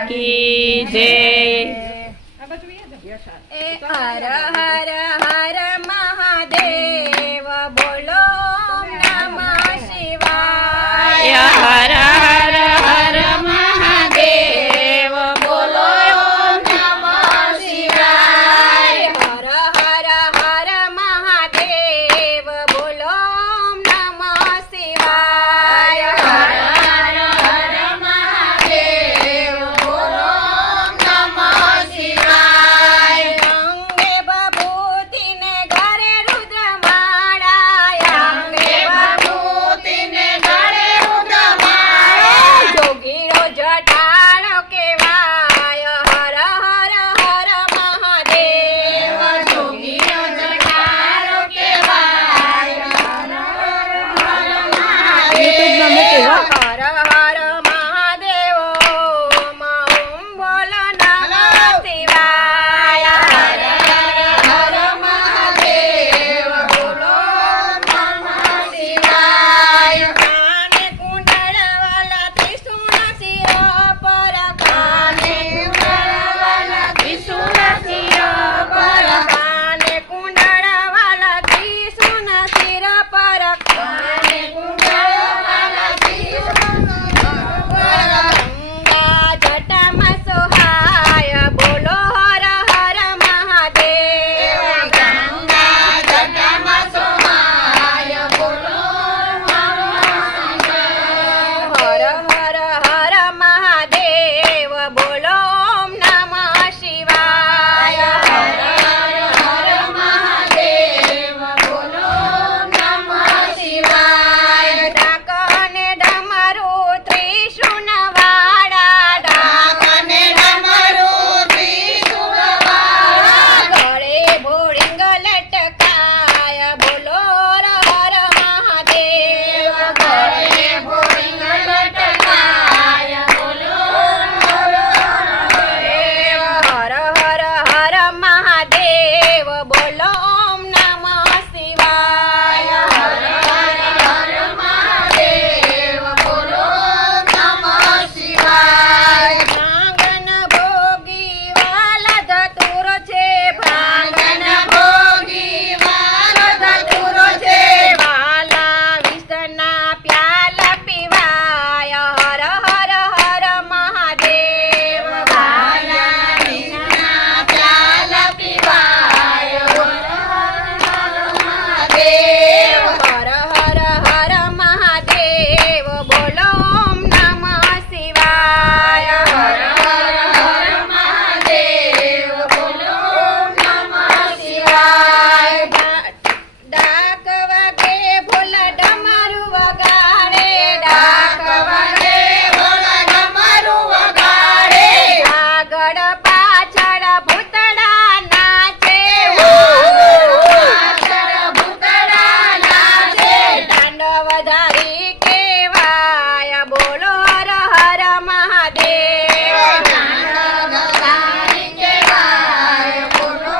की जय। हर हर हर महादेव बोलो नमः शिवाय। हर हर हर महादेव बोलो नमः शिवाय। हर हर हर महादेव बोलो नमः शिवाय। हर हर हर महादेव बोलो नमः शिवाय। अंगे बभूति ने घरे रुद्रमाला, अंगे बभूति ने घरे रुद्रमाला, जोगीरो जटाळो केवाय। हर हर हर महादेव, जोगीरो जटाळो केवाय। हर हर महादेव, हर हर महादेव, ओम बोलो नमः शिवाय। हर हर महादेव बोलो नमः शिवाय। काने कुंडलवाला त्रिशूळ शिर पर, काने कुंडलवाला त्रिशूळ शिर पर, काने कुंडलवाला त्रिशूळ शिर पर, काने कुंडलवाला त्रिशूळ शिर पर। गंगा जटाમાં सोहाय बोलो हर हर महादेव। गंगा जटाમાં सोहाय बोलो हर हर हर महादेव बोलो ओम नमः शिवाय। हर हर हर महादेव बोलो नमः शिवाय। ડાકને ડમરું ત્રિશૂળવાળા, ડાકને ડમરું ત્રિશૂળવાળા, ગળે ભોળિંગ લટકાય બોલો હર હર મહાદેવ। ગળે ભોળિંગ લટકાય બોલો હર હર હર મહાદેવ બોલો ઓમ નમઃ શિવાય। હર હર મહાદેવ બોલો નમઃ શિવાય। ભાંગન ભોગી વાલા ધતુરો છે, ભાંગન ભોગી વાલા ધતુરો છે, વાલા વિષના પ્યાલા પીવાય। હર હર હર મહાદેવ, વાલા વિષના પ્યાલા પીવાય। હર હર હર મહાદેવ બોલો ઓમ નમઃ શિવાય। હર હર મહાદેવ બોલો નમઃ શિવાય। ડાક વાગે ભોલા ડમરું વગાડે, ડાક વાગે ભોલા ડમરું વગાડે, આગળ પાછળ ભૂતડા નાચે, પાછળ ભૂતડા નાચે, તાંડવધારી કેવાય બોલો હર હર મહાદેવ। તાંડવધારી કેવાય બોલો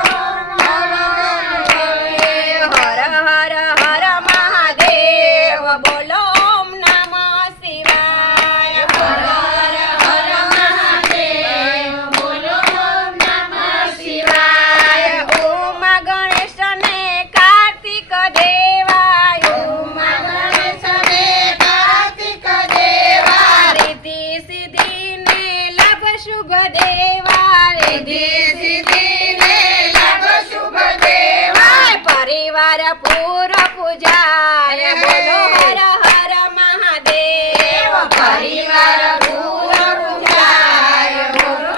હર હર હર મહાદેવ બોલો ઓમ નમઃ શિવાય। હર હર હર મહાદેવ બોલો ઓમ નમઃ શિવાય। ઓમ ગણેશ ને કાર્તિક દેવાય, ઓમ ગણેશ ને કાર્તિક દેવા, રિદ્ધિ સિદ્ધિ ને લાભ શુભ દેવા, રિદ્ધિ સિદ્ધિ ને લાભ શુભ દેવા, પરિવાર પૂરો પૂજાય બોલો હર હર મહાદેવ। પરિવાર પૂરો પૂજાય બોલો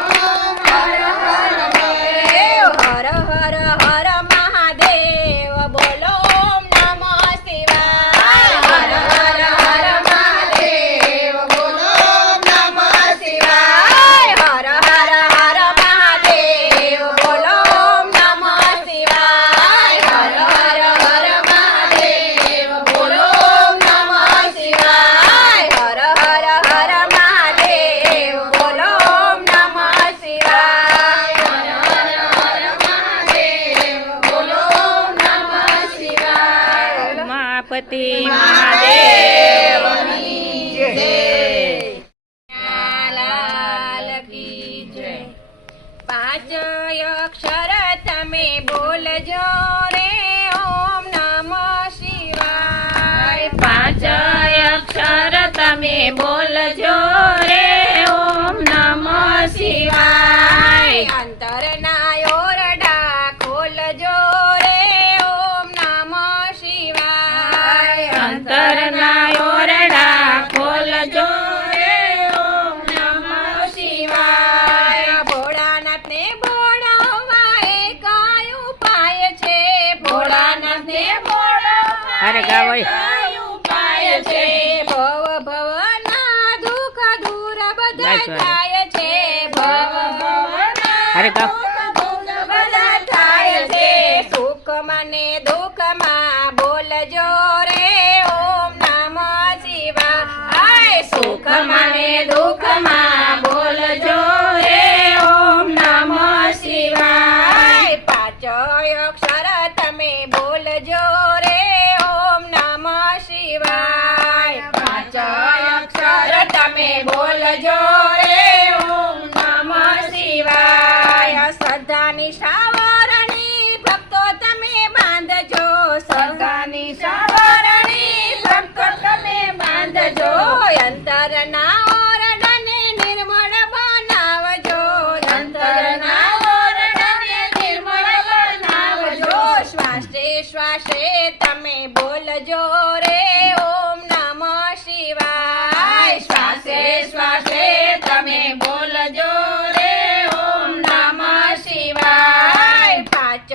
હર હર મહાદેવ। હર હર હર મહાદેવ બોલો ઓમ નમઃ શિવાય। હર હર હર મહાદેવ બોલો નમઃ શિવાય। હર હર હર મહાદેવ બોલો નમઃ શિવાય। હર હર હર મહાદેવ બોલો અરે ગાવો ઉપાય છે ભવ ભવના દુઃખ દૂર બધા ગાય તો. થાય છે ભવ અરે ભવના ગાવ. દુઃખ બધા થાય છે સુખમાં ને દુઃખમાં બોલજો રે ઓમ નમઃ શિવાય સુખમાં ને દુઃખમાં બોલજો રે ઓમ નમઃ શિવાય પાંચ અક્ષર તમે બોલજો રે ઓમ નમઃ શિવાય પાંચ અક્ષર તમે બોલજો રે ઓમ નમઃ શિવાય શ્રદ્ધાની સાવરણી ભક્તો તમે બાંધજો શ્રદ્ધાની સાવરણી ભક્તો તમે બાંધજો અંતરના ઓરડાને નિર્મળ બનાવજો અંતરના ઓરડાને નિર્મળ બનાવજો શ્વાસે શ્વાસે તમે બોલજો રે ઓમ નમઃ શિવાય શ્વાસે શ્વાસે તમે બોલજો રે ઓમ નમઃ શિવાય પાંચ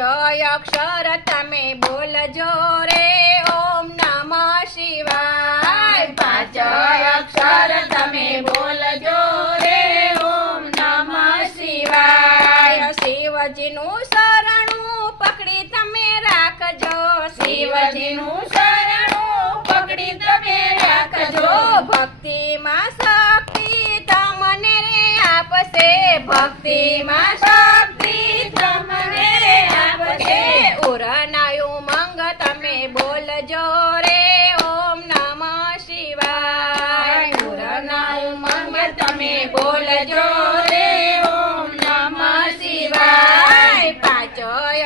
અક્ષર તમે બોલજો રે ઓમ નમઃ શિવાય પાંચ અક્ષર તમે બોલજો રે ઓમ નમઃ શિવાય શિવજીનું શરણું પકડી તમે રાખજો શિવજીનું શરણું પકડી તમે રાખજો ભક્તિમાં શક્તિ તમને રે આપશે ભક્તિમાં શક્તિ તમને રે આપશે ઉરનાયું મંગ તમે બોલજો રે ઓમ નમઃ શિવાય ઉરનાયું મંગ તમે બોલજો રે ઓમ નમઃ શિવાય પાંચ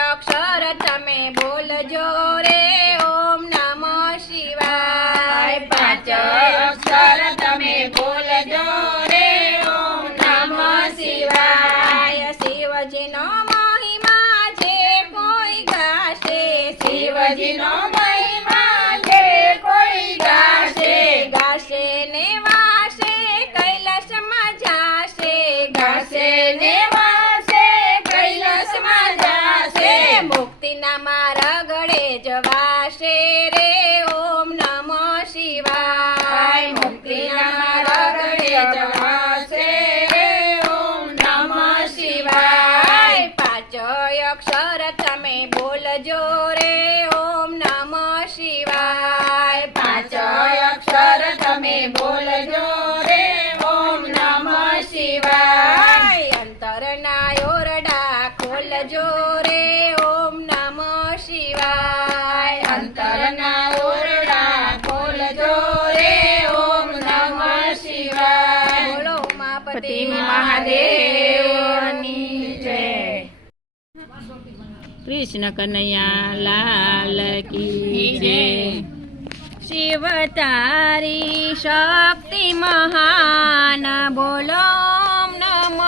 અક્ષર તમે બોલજો રે ઓમ નમઃ શિવાય પાંચ અક્ષર તમે બોલજો રે ઓમ નમઃ શિવાય શિવજીનો મહિમા જે કોઈ ગાશે શિવજીનો મહિમા જે કોઈ ગાશે ગાશે ને વાશે કૈલાસમાં જાશે ગાશે ને વાશે કૈલાસમાં જાશે મુક્તિના માર્ગડે જવાશે રે ઓમ નમઃ શિવાય મુક્તિના માર્ગડે જવાશે રે ઓમ નમઃ શિવાય પાંચ અક્ષર તમે બોલજો રે ઓમ નમઃ શિવાય પાંચ અક્ષર તમે બોલજો રે ઓમ નમઃ શિવાય અંતરના ઓરડા ખોલજો રે ઓમ નમઃ શિવાય અંતરના ઓરડા ખોલજો રે ઓમ નમઃ શિવાય બોલો ઉમાપતિ પતિ મહાદેવની જય કૃષ્ણ કનૈયા લાલ કી જય શિવ તારી શક્તિ મહાન બોલો નમઃ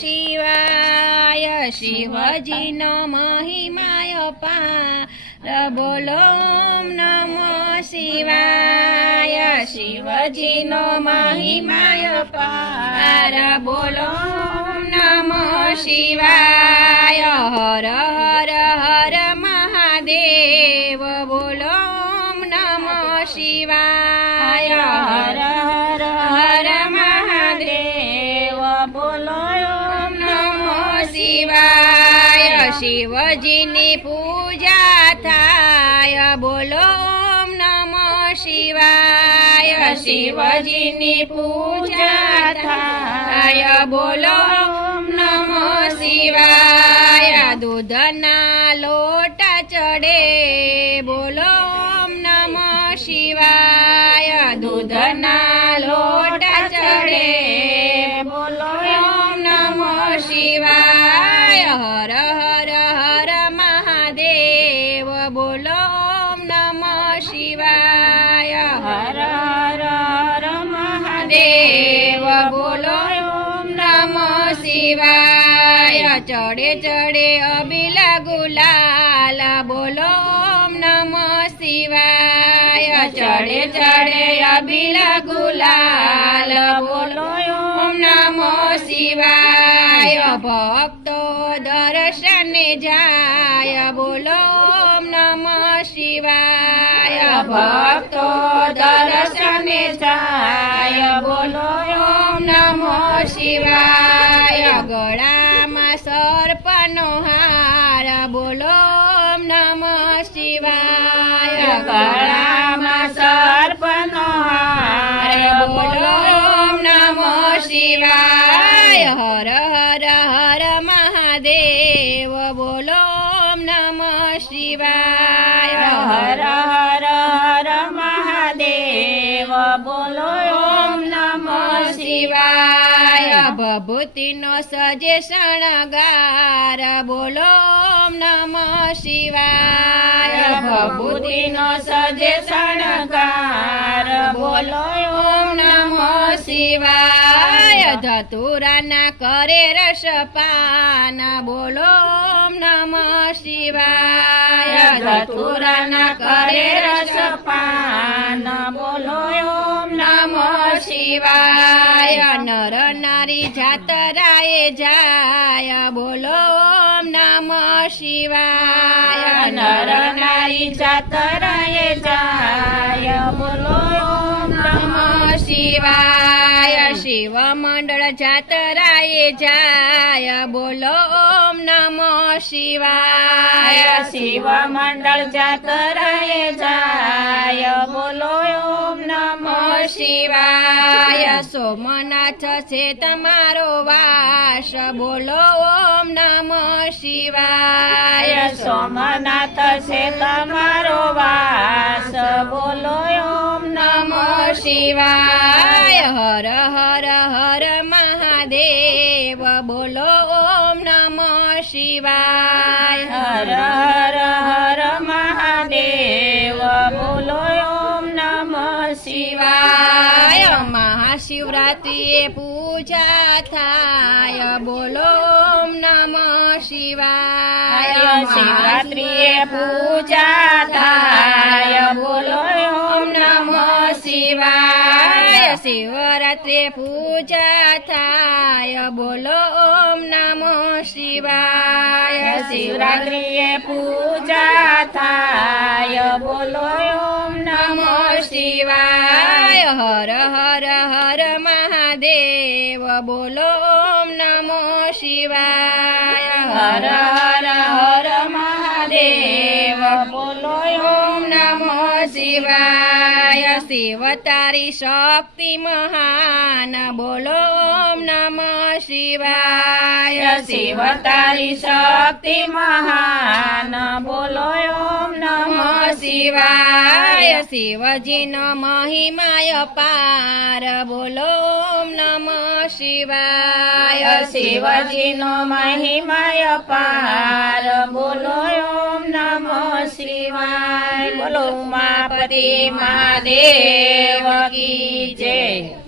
શિવાય શિવજીનો મહિમાય પાર બોલો નમઃ શિવાય શિવજીનો મહિમાય પાર બોલો નમઃ શિવાય હર હર હર મહાદેવ બોલો નમઃ શિવાય હર હર હર મહાદેવ બોલો નમઃ શિવાય શિવજીની પૂજા થાય બોલો નમઃ શિવાય શિવજીની પૂજા થાય બોલો નમઃ શિવાય દૂધના લોટા ચડે બોલો નમઃ શિવાય દૂધના લોટા ચડે બોલો નમઃ શિવાય હર હર હર મહાદેવ બોલો નમઃ શિવાય હર હર હર મહાદેવ બોલો નમઃ શિવાય ચડે ચડે અબીલા ગુલાલ બોલો નમઃ શિવાય ચડે ચડે અબીલા ગુલાલ બોલો નમઃ શિવાય ભક્તો દર્શને જાય બોલો નમઃ શિવાય ભક્તો દર્શને જાય બોલો ઓમ નમો શિવાય ગળામાં સર્પનો હાર બોલો ઓમ નમો શિવાય ગળામાં સર્પનો હાર બોલો ઓમ નમો શિવાય હર હર હર મહાદેવ બોલો ઓમ નમો શિવાય હર હર હર મહાદેવ બોલો ઓમ નમો શિવાય ભભૂતિનો સજે શણગાર બોલો ઓમ નમો શિવાય ભભૂતિનો સજે શણગાર બોલો ઓમ નમો શિવાય ધતુરાના કરે રસપાન બોલો ઓમ નમો શિવાય ધતુરાના કરે રસપાન બોલો ઓમ નમો શિવાય નર નારી જાતરાએ જાય બોલો ઓમ નમો શિવાય નર નારી જાતરાએ જાય બોલો ઓમ નમો શિવાય શિવ મંડળ જાતરાએ જાય બોલો ઓમ નમો શિવાય શિવ મંડળ જાતરાએ જાય બોલો ઓમ નમો શિવાય સોમનાથ છે તમારો વાસ બોલો ઓમ નમો શિવાય સોમનાથ છે તમારો વાસ બોલો ઓમ નમો શિવાય હર હર હર મહાદેવ બોલો ઓમ નમો શિવાય હર હર હર મહાદેવ બોલો ઓમ નમો શિવાય મહાશિવરાત્રિએ પૂજા થાય બોલો ઓમ નમો શિવાય શિવરાત્રિએ પૂજા થાય બોલો ઓમ નમો શિવાય શિવરાત્રિએ પૂજા થાય બોલો ઓમ નમો શિવાય શિવરાત્રિએ પૂજા થાય બોલો ઓમ નમો શિવાય હર હર હર મહાદેવ બોલો ઓમ નમો શિવાય હર હર હર મહાદેવ બોલો ઓમ નમો શિવાય શિવ તારી શક્તિ મહાન બોલો ઓમ નમો શિવાય શિવ તારી શક્તિ મહાન બોલો ઓમ નમો શિવાય શિવજીનો મહિમાય પાર બોલો ઓમ નમો શિવાય શિવજીનો મહિમાય પાર બોલો ઓમ નમો શિવાય બોલો ઉમાપતિ મહાદેવ કી જય